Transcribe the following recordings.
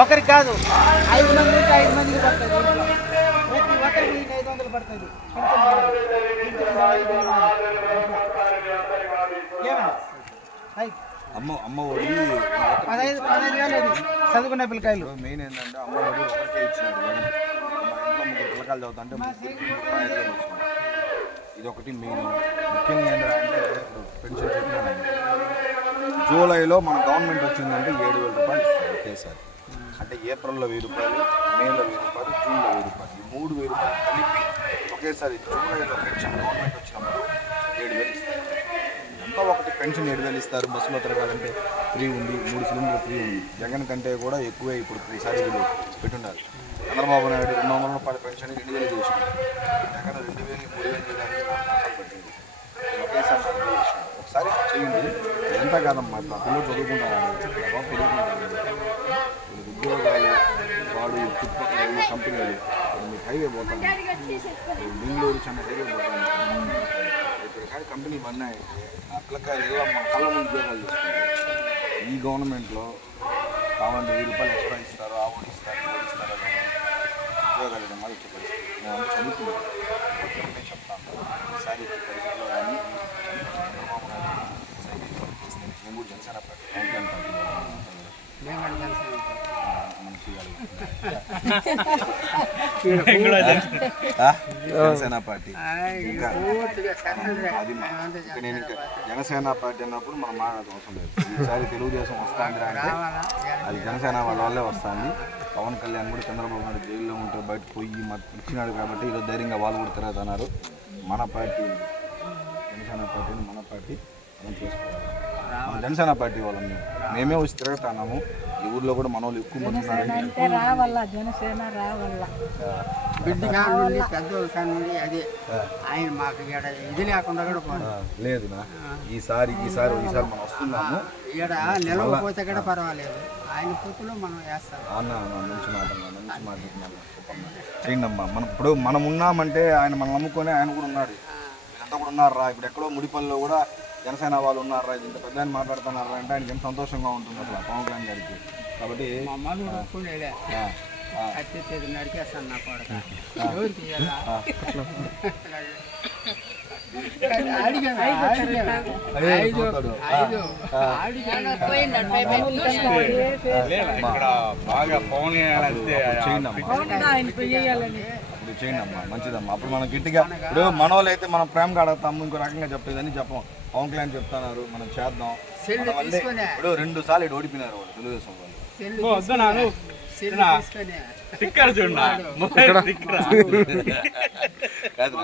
ఒకరికి కాదు. ఐదు ఉంటే ఐదు మందికి పడుతుంది. ప్రతి ఒక్కరికి ఐదు వందలు పడుతుంది. అమ్మ అమ్మ ఒడి. పదహైదు పదహైదు వేలు అది. చదువుకునే పిల్లకాయలు. మెయిన్ ఏంటంటే అమ్మ ఒడి ఒకరికే ఇచ్చినాడు ఇంట్లో ముగ్గురు పిల్లకాయలు చదువుతుంటే ఇది ఒకటి మెయిన్ ముఖ్యంగా ఏంటంటే పెన్షన్ జూలైలో మన గవర్నమెంట్ వచ్చిందంటే ఏడు వేల రూపాయలు ఇస్తుంది ఒకేసారి. అంటే ఏప్రిల్లో వెయ్యి రూపాయలు మేలో వెయ్యి రూపాయలు జూన్లో వెయ్యి రూపాయలు. ఈ మూడు వెయ్యి రూపాయలు కలిపి ఒకేసారి జూలైలో పెన్షన్ గవర్నమెంట్ వచ్చినప్పుడు ఏడు వేలు ఇస్తారు. ఇంకా ఒకటి పెన్షన్ ఏడు వేలు ఇస్తారు? బస్సులో తిరగాలంటే ఫ్రీ ఉంది మూడు సిలిండర్ ఫ్రీ ఉంది. జగన్ కంటే కూడా ఎక్కువే ఇప్పుడు ఈసారి వీళ్ళు పెట్టున్నారు. చంద్రబాబు నాయుడు రెండు వందల రూపాయల పెన్షన్ రెండు వేలు చేసినారు జగన్ రెండు వేలు మూడు వేలు చేయడానికి నాలుగు సంవత్సరాలు పట్టింది ఒకేసారి నాలుగు వేలు చేసినారు. ఒకసారి చేయండి ఎంత కాదమ్మా ఇట్లా పిల్లలు చదువుకుంటారు ఉద్యోగాలు వాడు చుట్టుపక్కల ఉన్న కంపెనీలు ఇప్పుడు మీకు హైవే పోతాను బెంగళూరు చెన్నై హైవే పోతాను ఇక్కడ కానీ కంపెనీలు అన్నాయి ఆ ఇలా మన కళ్ళ ఉద్యోగాలు చేస్తున్నాయి ఈ గవర్నమెంట్లో కావాలంటే వెయ్యి రూపాయలు ఎక్స్ట్రా ఇస్తారు ఈ ఓడి ఇస్తారు అని ఉద్యోగాలు ఇవ్వడం వల్ల ఇచ్చే పరిస్థితి నేను అంతా చదువుకున్నాను నేను చెప్తాను ఈసారి ఇచ్చే పరిస్థితిలో కానీ చంద్రబాబు నాయుడు ఈసారి చేస్తే నేను కూడా జనసేన పార్టీ కంప్లైంట్ పార్టీ మనం చేయాలి ఆ? జనసేన పార్టీ. అది నేను ఇంకా జనసేన పార్టీ అన్నప్పుడు మనం మాట్లాడడం అవసరం లేదు. ఈసారి తెలుగుదేశం వస్తాందిరా అంటే అది జనసేన వాళ్ళ వల్లే వస్తుంది. పవన్ కళ్యాణ్ కూడా చంద్రబాబు నాయుడు జైల్లో ఉంటే బయట పోయి ఇచ్చినాడు కాబట్టి ఈరోజు ధైర్యంగా వాళ్ళు కూడా తిరగతున్నారు మన పార్టీ జనసేన పార్టీని మన పార్టీ మనం చేసుకోవాలి. జనసేన పార్టీ వాళ్ళని మేమే. వచ్చి తిరుగుతున్నాము. ఈ ఊర్లో కూడా మన వాళ్ళు ఎక్కువ మంది రావాల జనసేన రావాల బిడ్డ కాడ నుండి పెద్దోళ్ళ కాడ నుండి అదే ఆయన మాకు ఇక్కడ ఇది లేకుండా కూడా లేదు నా ఈసారి ఈసారి ఈసారి మనం వస్తున్నాము. ఇక్కడ నిలవకపోతే కూడా పర్వాలేదు. ఆయన మనం వేస్తాం. అన్న అన్న, మంచి మాట అన్న, మంచి మాట చెప్పినారు. చేయండి అమ్మా మనం ఇప్పుడు మనం ఉన్నామంటే ఆయన మనం నమ్ముకొని ఆయన కూడా ఉన్నాడు. వీళ్ళంతా కూడా ఉన్నారా ఇప్పుడు ఎక్కడో ముడిపల్లిలో కూడా జనసేన వాళ్ళు ఉన్నారా? ఇంత పెద్ద ఆయన మాట్లాడుతున్నారా అంటే ఆయనకి ఎంత సంతోషంగా ఉంటుంది అసలు పవన్ కళ్యాణ్ గారికి. కాబట్టి బాగా పవన్ కళ్యాణ్ అంతే చేయండి అమ్మా మంచిదమ్మా. అప్పుడు మనం గట్టిగా ఇప్పుడు మన వాళ్ళు అయితే మనం ప్రేమగా అడుగుతాము ఇంకో రకంగా చెప్పేదని చెప్పం పవన్ కళ్యాణ్ చెప్తున్నారు మనం చేద్దాం. మన ఇప్పుడు రెండు సార్లు ఇటు ఓడిపోయినారు వాళ్ళు తెలుగుదేశం వాళ్ళు. స్టిక్కర్ చూడనా కాదు?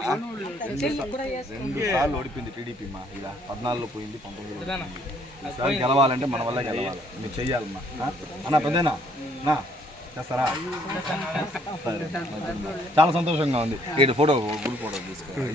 రెండు సార్లు ఓడిపోయింది టీడీపీ మా ఇలా పద్నాలుగులో పోయింది పంతొమ్మిదిలో. ఈసారి గెలవాలంటే మన వల్ల గెలవాలి. మీరు చెయ్యాలమ్మా. ఆ? అన్న పెద్దనా? నా? చేస్తారా చాలా సంతోషంగా ఉంది. ఏడు ఫోటో గుడి ఫోటో తీసుకో